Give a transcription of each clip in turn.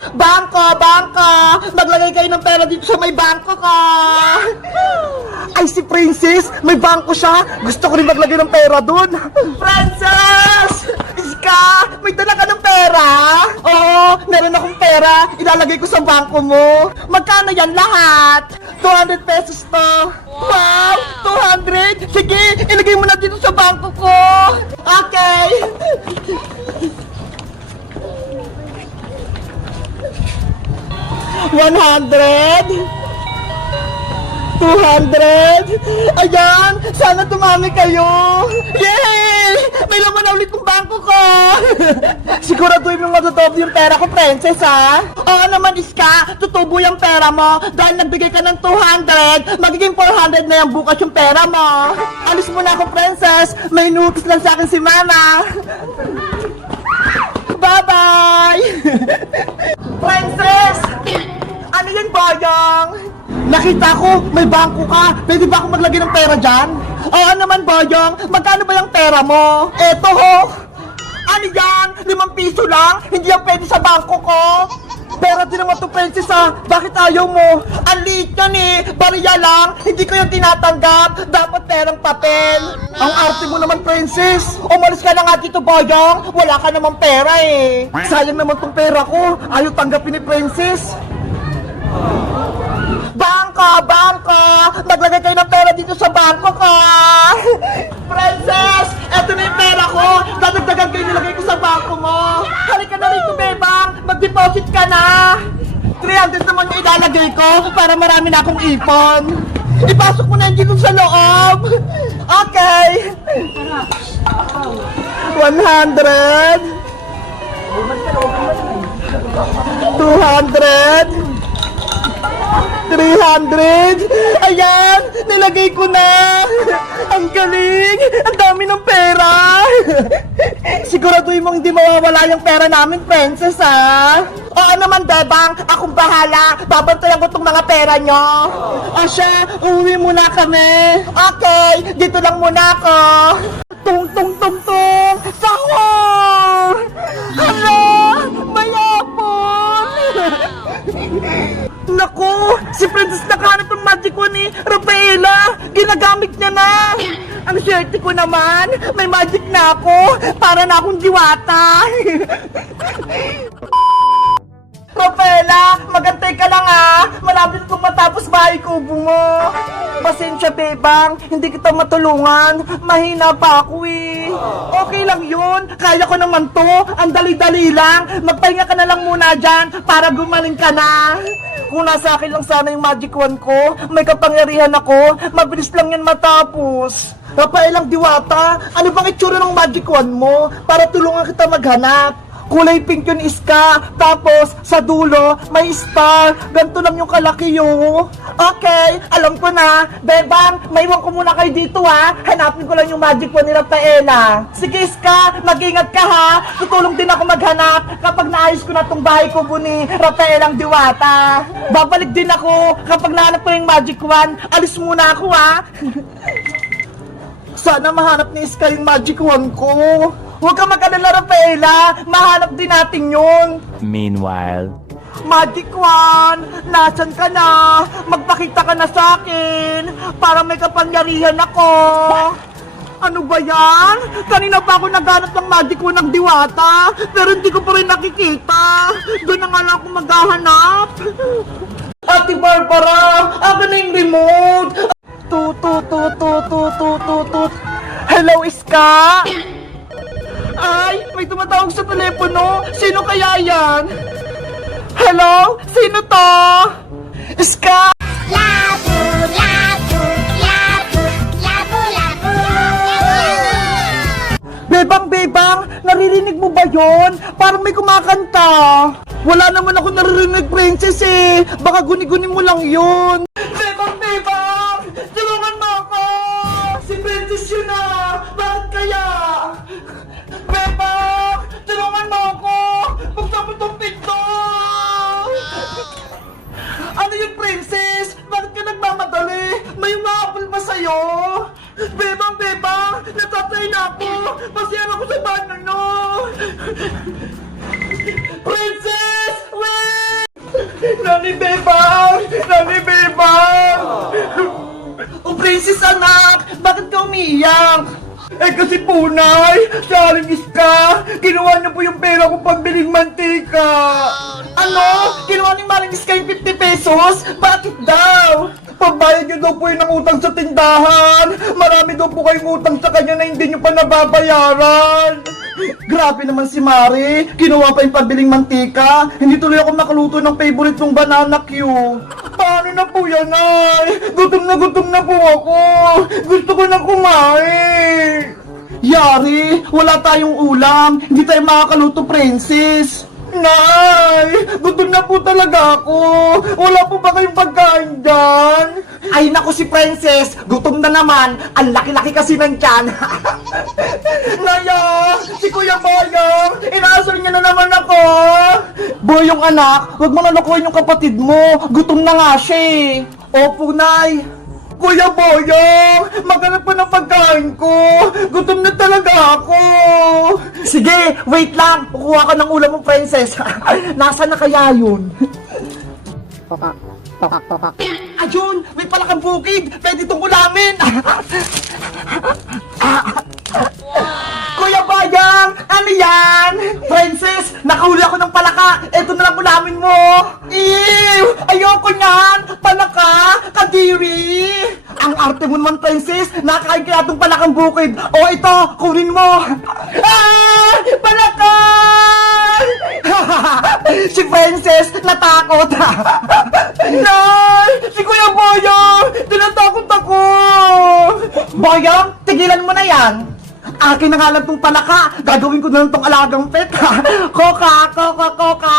Bangko! Bangko! Maglagay kayo ng pera dito sa may bangko ko! Ay, si Princess! May bangko siya! Gusto ko rin maglagay ng pera dun! Princess! Iska! May dala ka ng pera? Oo! Meron akong pera! Ilalagay ko sa bangko mo! Magkano yan lahat? 200 pesos to! Wow! 200? Sige! Ilagay mo na dito sa bangko ko! Okay! 100 200 Ayan! Sana tumami kayo! Yay! May laman na ulit ng bangko ko! Siguraduhin mo matutubo yung pera ko, Princess, ha? Oo naman, Iska! Tutubo yung pera mo dahil nagbigay ka ng 200 magiging 400 na yung bukas yung pera mo! Alis muna ako, Princess! May inutos lang sa akin si Mama! Bye-bye! Princess! Ano yan, Boyong? Nakita ko, may bangko ka. Pwede ba ako maglagay ng pera dyan? Oo naman, Boyong. Magkano ba yung pera mo? Eto ho. Ano yan? 5 piso lang? Hindi yan pwede sa bangko ko. Pera din naman to, Princess, ha? Bakit ayaw mo? Ang liit yan eh. Bariya lang. Hindi ko yung tinatanggap. Dapat perang papel. Ang arte mo naman, Princess. Umalis ka na nga dito, Boyong. Wala ka namang pera eh. Sayang naman tong pera ko. Ayaw tanggapin ni Princess. Bangko! Bangko! Maglagay kayo ng pera dito sa bangko ko! Princess! Eto na yung pera ko! Dadagdagan kayo nilagay ko sa bangko mo! Halika na rito, Bebang! Mag-deposit ka na! 300 naman yung ilalagay ko para marami na akong ipon! Ipasok mo na yung dito sa loob! Okay! 100 200 300! Ayan! Nilagay ko na! Ang galing! Ang dami ng pera! Siguraduhin mong hindi mawawala yung pera namin, Princess, ha? Oo naman, Bebang! Akong bahala! Babantayan ko tong mga pera nyo! O siya, uuwi muna kami! Okay! Dito lang muna ako! Tung tung tung tung! Sahur! Hala! Mayapon! Naku! Si Princess nakahanap ng magic wand ni Rafaela! Ginagamit niya na! Ang swerte ko naman! May magic na ako! Para na akong diwata! Rafaela! Magantay ka lang, ha! Malapit kong matapos bahay kubo mo! Pasensya, Bebang! Hindi kita matulungan! Mahina pa ako, eh! Okay lang yun! Kaya ko naman to! Ang dali-dali lang! Magpahinga ka na lang muna dyan para gumaling ka na! Kung nasa akin lang sana yung magic wand ko, may kapangyarihan ako, mabilis lang yan matapos. Rafaelang Diwata, ano bang itsura ng magic wand mo para tulungan kita maghanap? Kulay pink yun, Iska. Tapos, sa dulo, may star. Ganito lang yung kalaki yun. Okay, alam ko na. Bebang, maiwan ko muna kayo dito, ha. Hanapin ko lang yung magic wand ni Rafaela. Sige, Iska, mag-ingat ka, ha. Tutulong din ako maghanap kapag naayos ko na tong bahay ko ni Rafaelang Diwata. Babalik din ako kapag nahanap ko yung magic wand. Alis muna ako, ha. Sana mahanap ni Iska yung magic wand ko. Huwag ka mag-alala, Rafaela. Mahanap din natin yun. Meanwhile, Magic wand, nasan ka na? Magpakita ka na sa akin para may kapangyarihan ako. Ano ba yan? Kanina pa ako naghanap ng magic wand ng Diwata, pero hindi ko pa rin nakikita. Doon na nga lang ako maghahanap. Ate Barbara, akin na yung remote. Tut. Hello, Iska? Ay, may tumatawag sa telepono. Sino kaya yan? Hello? Sino to? Iska? Labu, labu, labu, labu, labu. Bebang, naririnig mo ba yon? Parang may kumakanta. Wala naman ako naririnig, Princess, eh. Baka guni-guni mo lang yun. Bebang, tulungan mo ako. Si Princess yun, ah. Bakit kaya? Bebang, tulungan mo ako. Buksan mo tong pinto. Ano yun, Princess? Bakit ka nagmamadali? May umahapol pa sa'yo? Bebang, natatay na ako. Pasiyan ako sa banyo, no? Princess, wait! Nani Bebang! Nani Bebang! Oh, Princess anak! Bakit ka umiiyak? Eh kasi po, Nay, sa Aling Iska, kinuha niya po yung pera ko pambiling mantika. Ano? Kinuha ni Maring Iska yung 50 pesos? Bakit daw? Pambayad niyo daw po yun ng utang sa tindahan. Marami daw po kayong utang sa kanya na hindi niyo pa nababayaran. Grabe naman si Mari. Kinuha pa yung pambiling mantika. Hindi tuloy ako makaluto ng favorite kong banana Q. Paano na po yan, Nay? Gutom na po ako. Gusto ko na kumain. Yari, wala tayong ulam. Hindi tayo makakaluto, Princess. Nay, gutom na po talaga ako. Wala po ba kayong pagkain dyan? Ay naku si Princess, gutom na naman. Ang laki-laki kasi ng tiyan. Naya, si Kuya Boyong, inaasar niya na naman ako. Boyong anak, huwag mo nalukuhin yung kapatid mo. Gutom na nga siya eh. Opo, Nay. Kuya Boyong, maghanap pa ng pagkain ko. Gutom na talaga ako. Sige, wait lang. Kukuha ka ng ulam mo, Princess. Nasaan na kaya yun? Pokok, pokok, pokok. Ayun, may palakang bukid. Pwede itong ulamin. Kuya Boyong, ano yan? Princess, nakahuli ako ng palaka. Ito na lang ulamin mo. Ew! Ayoko niyan! Palaka! Kadiri! Ang arte mo naman, Princess. Nakakain kaya itong palakang bukid. O ito, kunin mo. Ah! Palaka! Si Princess, natakot. Nay! Si Kuya Boyong! Tinatakot ako! Boyong, tigilan mo na yan. Akin na nga lang tong palaka. Gagawin ko na lang tong alagang pet. Koka, koka, koka.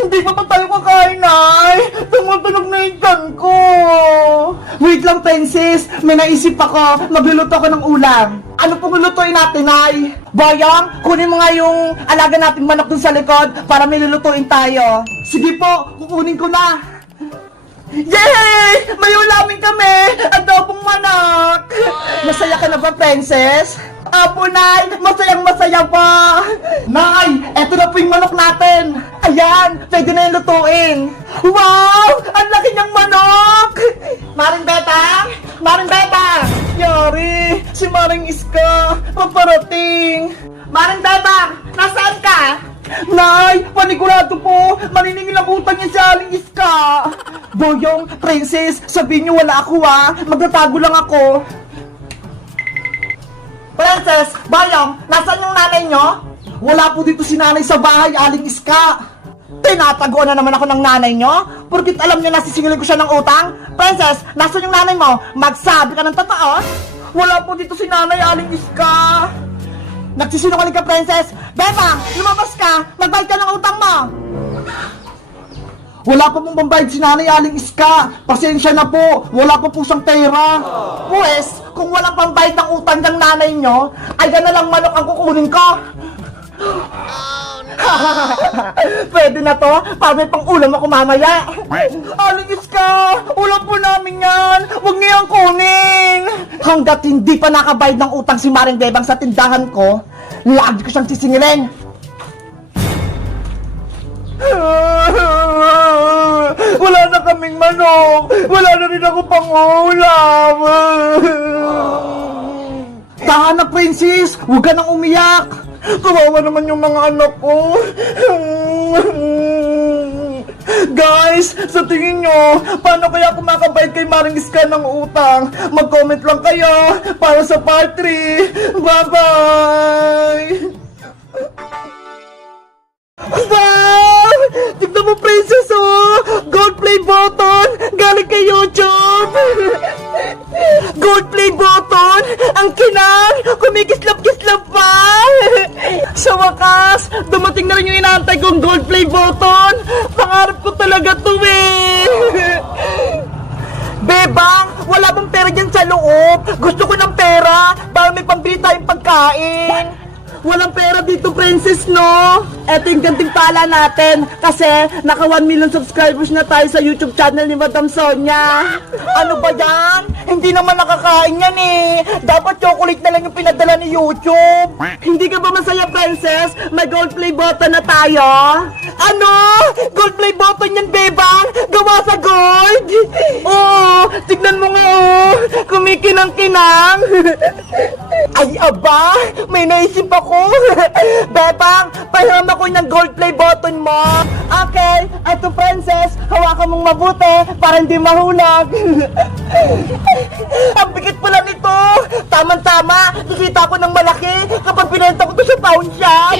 Hindi pa pa tayo kakain, Nay. Tumutunog na yung tiyan ko. Wait lang, Princess. May naisip ako. Magluluto ako ng ulam. Ano pong lulutuin natin, Nay? Boyong, kunin mo nga yung alaga nating manok dun sa likod para may lulutuin tayo. Sige po, kukunin ko na. Yay! May ulamin kami! Adobong manok! Masaya ka na ba, Princess? Apo, Nay! Masayang-masaya pa! Nay! Eto na po yung manok natin! Ayan! Pwede na yung lutuin! Wow! Ang laki niyang manok! Maring Betang! Maring Betang! Yari! Si Maring Iska! Paparating! Maring Betang! Nasaan ka? Nay! Panigurado po! Maniningil ang utang niya si Aling Iska! Boyong, Princess, sabihin niyo wala ako ha! Magtatago lang ako! Princess! Boyong, nasaan yung nanay niyo? Wala po dito si nanay sa bahay, Aling Iska! Tinataguan na naman ako ng nanay niyo? Porkit alam niyo nasisingilin ko siya ng utang? Princess, nasaan yung nanay mo? Magsabi ka ng totoo? Wala po dito si nanay, Aling Iska! Nagsisinungaling ka, Princess! Beba! Lumabas ka! Magbayad ka ng utang mo! Wala pa pong pambayad si Nanay Aling Iska! Pasensya na po! Wala pa po siyang pera! Pues, kung walang pambayad ng utang ng nanay nyo, ay gana lang manok ang kukunin ko! Pwede na to? Para may pang ulam ako mamaya! Aling Iska! Ulam po namin yan! Huwag niyo yung kunin! Hanggat hindi pa nakabayad ng utang si Maring Bebang sa tindahan ko, lagi ko siyang sisingilin! Wala na kaming manok! Wala na rin ako pang ulam! Tahan na, Princess! Huwag ka nang umiyak! Kawawa naman yung mga anak ko! Guys, sa tingin nyo, paano kaya ako makabayad kay Maring Iska ng utang? Mag-comment lang kayo para sa part 3! Bye-bye! Wow! Tignan mo, Princess, oh! Gold play button! Galing kay YouTube! Gold play button! Ang kinang! Kumikislap-kislap pa! Sa wakas, dumating na rin yung inaantay kong gold play button! Pangarap ko talaga to eh! Bebang, wala bang pera dyan sa loob? Gusto ko ng pera para may pambili tayong pagkain! Walang pera dito, Princess, no? Eto yung ganting pala natin kasi naka 1 million subscribers na tayo sa YouTube channel ni Madam Sonia. Ano ba yan? Hindi naman nakakain yan eh. Dapat chocolate na lang yung pinadala ni YouTube. Hindi ka ba masaya, Princess? May gold play button na tayo. Ano? Gold play button yan, bebang! Gawa sa gold! Oo, tignan mo nga, oh! Kumikinang-kinang! Ay, aba! May naisip ako! Bebang, pahiram ako ng gold play button mo! Okay, eto princess, hawakan mong mabuti para hindi mahulog! Ang bigat pala nito! Tama-tama, nakita ko ng malaki kapag pinenta ko to sa pawn shop!